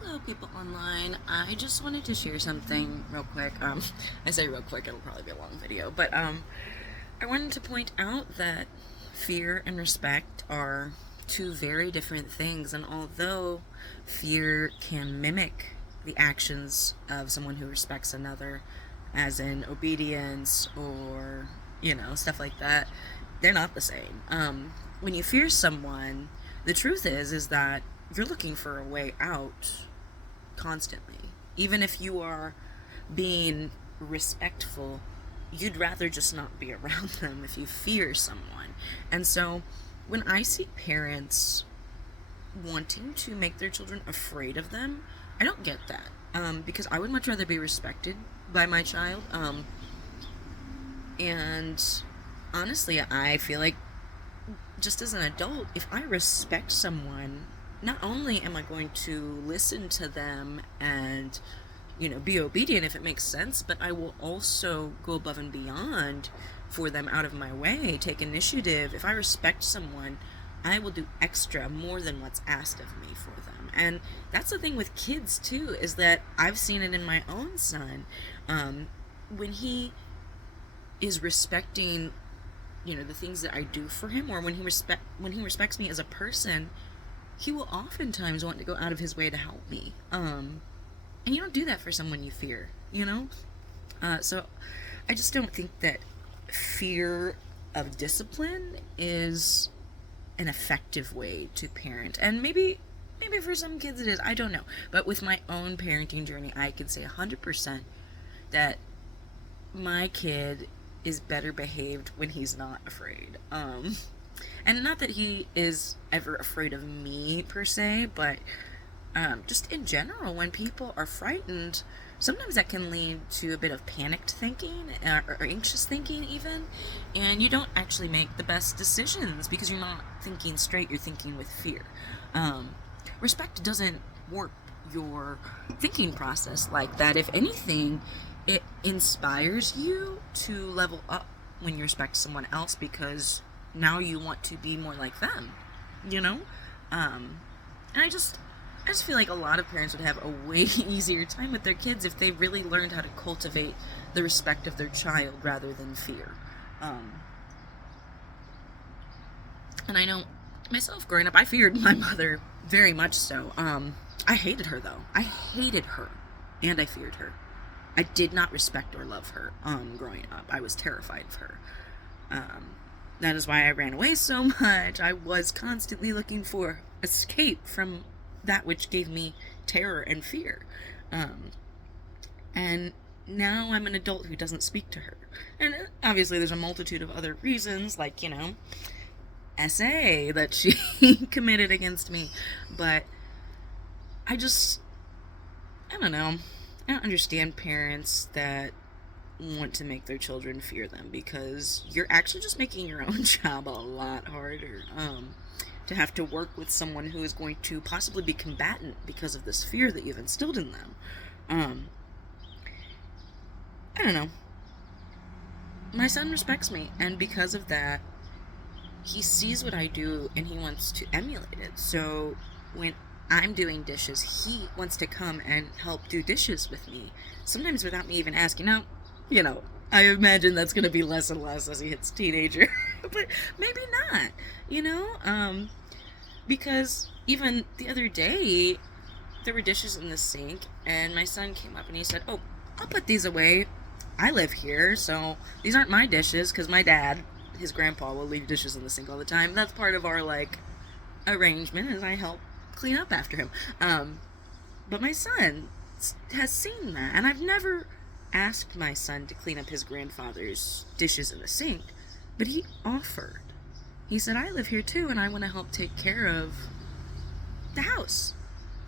Hello, people online. I just wanted to share something real quick. I say real quick, it'll probably be a long video, but I wanted to point out that fear and respect are two very different things, and although fear can mimic the actions of someone who respects another, as in obedience or stuff like that, they're not the same. When you fear someone, the truth is that you're looking for a way out constantly. Even if you are being respectful, you'd rather just not be around them if you fear someone. And so when I see parents wanting to make their children afraid of them, I don't get that. Because I would much rather be respected by my child. And honestly, I feel like just as an adult, if I respect someone, not only am I going to listen to them and be obedient if it makes sense, but I will also go above and beyond for them, out of my way, take initiative. If I respect someone, I will do extra, more than what's asked of me for them. And that's the thing with kids too, is that I've seen it in my own son. When he is respecting the things that I do for him, or when he respects me as a person, he will oftentimes want to go out of his way to help me. And you don't do that for someone you fear. So I just don't think that fear of discipline is an effective way to parent. And maybe for some kids it is, I don't know. But with my own parenting journey, I can say 100% that my kid is better behaved when he's not afraid. And not that he is ever afraid of me per se, but just in general, when people are frightened, sometimes that can lead to a bit of panicked thinking, or anxious thinking even, and you don't actually make the best decisions because you're not thinking straight, you're thinking with fear. Respect doesn't warp your thinking process like that. If anything, it inspires you to level up when you respect someone else, because now you want to be more like them, you know? And I just feel like a lot of parents would have a way easier time with their kids if they really learned how to cultivate the respect of their child rather than fear. Um, and I know myself growing up, I feared my mother very much so. I hated her though. I hated her, and I feared her. I did not respect or love her growing up. I was terrified of her. Um, that is why I ran away so much. I was constantly looking for escape from that which gave me terror and fear. Um, and now I'm an adult who doesn't speak to her. And obviously, there's a multitude of other reasons, like, SA that she committed against me. But I just, I don't know. I don't understand parents that want to make their children fear them, because you're actually just making your own job a lot harder. To have to work with someone who is going to possibly be combatant because of this fear that you've instilled in them. Um, I don't know. My son respects me, and because of that, he sees what I do and he wants to emulate it. So when I'm doing dishes, he wants to come and help do dishes with me. Sometimes without me even asking. Now, you know, I imagine that's going to be less and less as he hits teenager, but maybe not. You know, because even the other day, there were dishes in the sink, and my son came up and he said, "Oh, I'll put these away. I live here, so these aren't my dishes," because my dad, his grandpa, will leave dishes in the sink all the time. That's part of our, like, arrangement, as I help clean up after him. But my son has seen that, and I've never asked my son to clean up his grandfather's dishes in the sink, but he offered. He said, "I live here too, and I want to help take care of the house."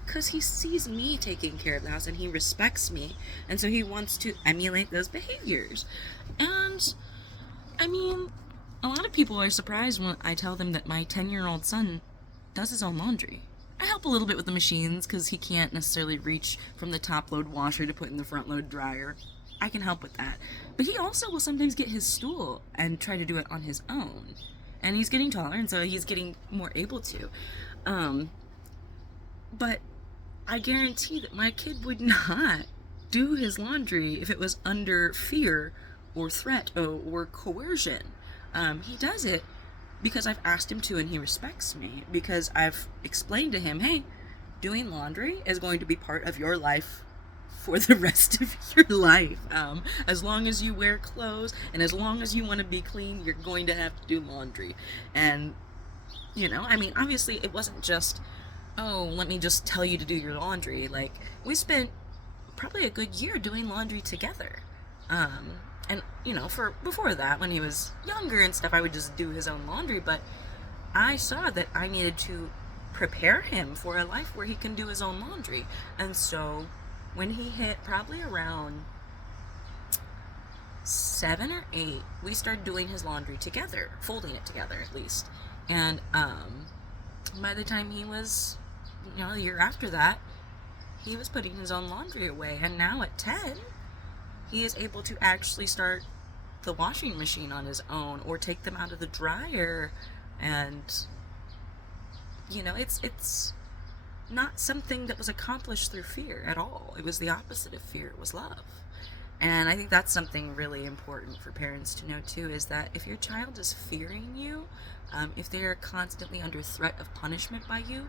Because he sees me taking care of the house and he respects me, and so he wants to emulate those behaviors. And I mean, a lot of people are surprised when I tell them that my 10-year-old son does his own laundry. I help a little bit with the machines because he can't necessarily reach from the top load washer to put in the front load dryer. I can help with that. But he also will sometimes get his stool and try to do it on his own. And he's getting taller, and so he's getting more able to. Um, but I guarantee that my kid would not do his laundry if it was under fear or threat or coercion. He does it because I've asked him to and he respects me, because I've explained to him, hey, doing laundry is going to be part of your life for the rest of your life. As long as you wear clothes and as long as you want to be clean, you're going to have to do laundry. And, I mean, obviously it wasn't just, oh, let me just tell you to do your laundry. Like, we spent probably a good year doing laundry together. And, for before that, when he was younger and stuff, I would just do his own laundry. But I saw that I needed to prepare him for a life where he can do his own laundry. And so when he hit probably around 7 or 8, we started doing his laundry together, folding it together at least. And by the time he was, a year after that, he was putting his own laundry away. And now at 10, he is able to actually start the washing machine on his own or take them out of the dryer. And, it's not something that was accomplished through fear at all. It was the opposite of fear. It was love. And I think that's something really important for parents to know too, is that if your child is fearing you, if they're constantly under threat of punishment by you,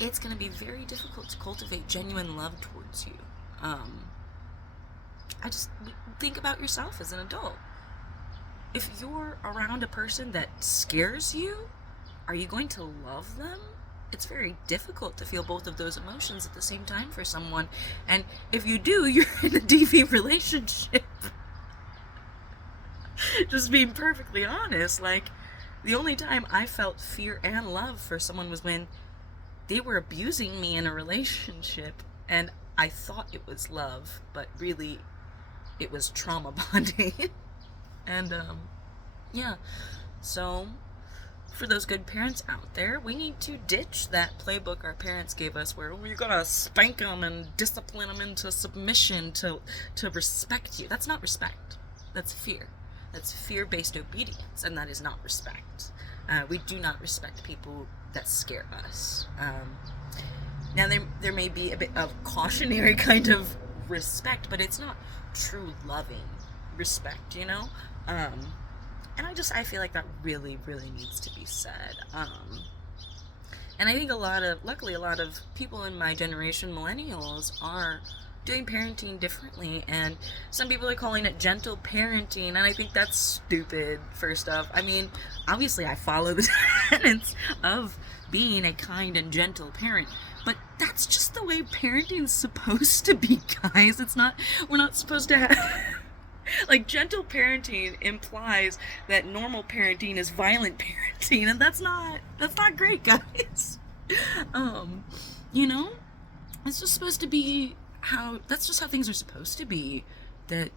it's going to be very difficult to cultivate genuine love towards you. I just think about yourself as an adult. If you're around a person that scares you, are you going to love them? It's very difficult to feel both of those emotions at the same time for someone. And if you do, you're in a DV relationship. Just being perfectly honest, like, the only time I felt fear and love for someone was when they were abusing me in a relationship, and I thought it was love, but really it was trauma bonding. And yeah, so for those good parents out there, we need to ditch that playbook our parents gave us where we're gonna spank them and discipline them into submission to respect you. That's not respect. That's fear. That's fear-based obedience, and that is not respect. We do not respect people that scare us. Now, there may be a bit of cautionary kind of respect, but it's not true loving respect, And I feel like that really, really needs to be said. And I think luckily a lot of people in my generation, millennials, are doing parenting differently, and some people are calling it gentle parenting, and I think that's stupid, first off. I mean, obviously I follow the tenets of being a kind and gentle parent, but that's just the way parenting's supposed to be, guys. We're not supposed to have like, gentle parenting implies that normal parenting is violent parenting, and that's not great, guys. It's just supposed to be that's just how things are supposed to be, that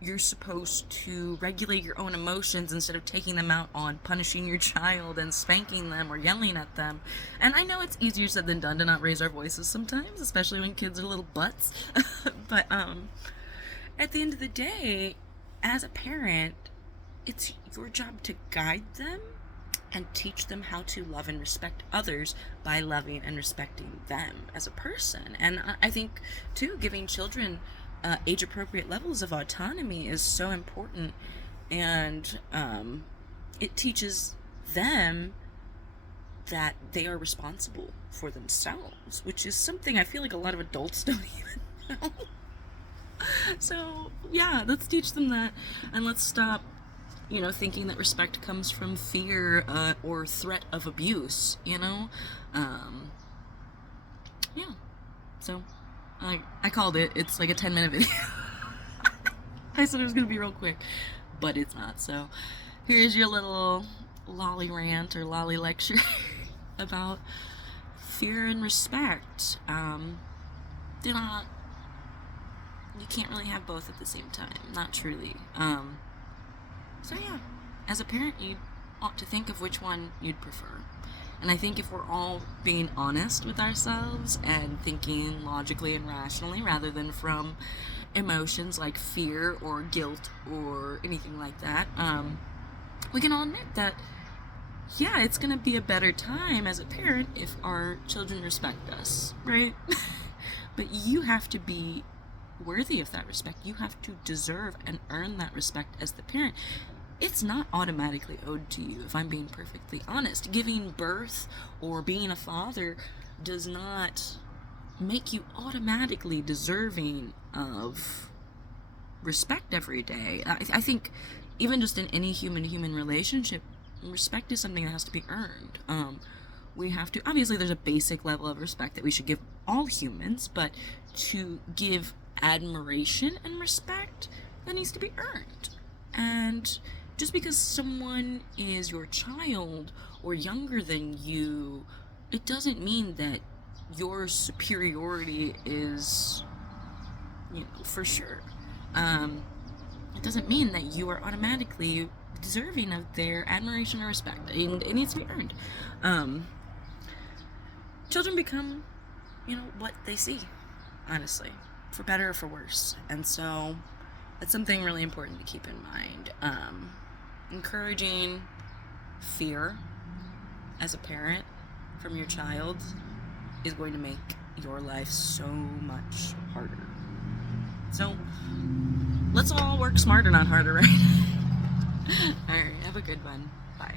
you're supposed to regulate your own emotions instead of taking them out on punishing your child and spanking them or yelling at them. And I know it's easier said than done to not raise our voices sometimes, especially when kids are little butts. But at the end of the day, as a parent, it's your job to guide them and teach them how to love and respect others by loving and respecting them as a person. And I think, too, giving children age-appropriate levels of autonomy is so important, and it teaches them that they are responsible for themselves, which is something I feel like a lot of adults don't even know. So, yeah, let's teach them that, and let's stop thinking that respect comes from fear or threat of abuse, Yeah. So, I called it. It's like a 10-minute video. I said it was going to be real quick, but it's not. So, here's your little lolly rant or lolly lecture about fear and respect. You can't really have both at the same time. Not truly. So yeah, as a parent, you ought to think of which one you'd prefer. And I think if we're all being honest with ourselves and thinking logically and rationally rather than from emotions like fear or guilt or anything like that, we can all admit that, yeah, it's going to be a better time as a parent if our children respect us, right? but you have to be worthy of that respect. You have to deserve and earn that respect as the parent. It's not automatically owed to you, if I'm being perfectly honest. Giving birth or being a father does not make you automatically deserving of respect every day. I think even just in any human relationship, respect is something that has to be earned. We have to, obviously there's a basic level of respect that we should give all humans, but to give admiration and respect, that needs to be earned. And just because someone is your child or younger than you, it doesn't mean that your superiority is, for sure. It doesn't mean that you are automatically deserving of their admiration or respect. It needs to be earned. Children become, what they see, honestly, for better or for worse. And so that's something really important to keep in mind. Encouraging fear as a parent from your child is going to make your life so much harder. So let's all work smarter, not harder, right? All right, have a good one. Bye.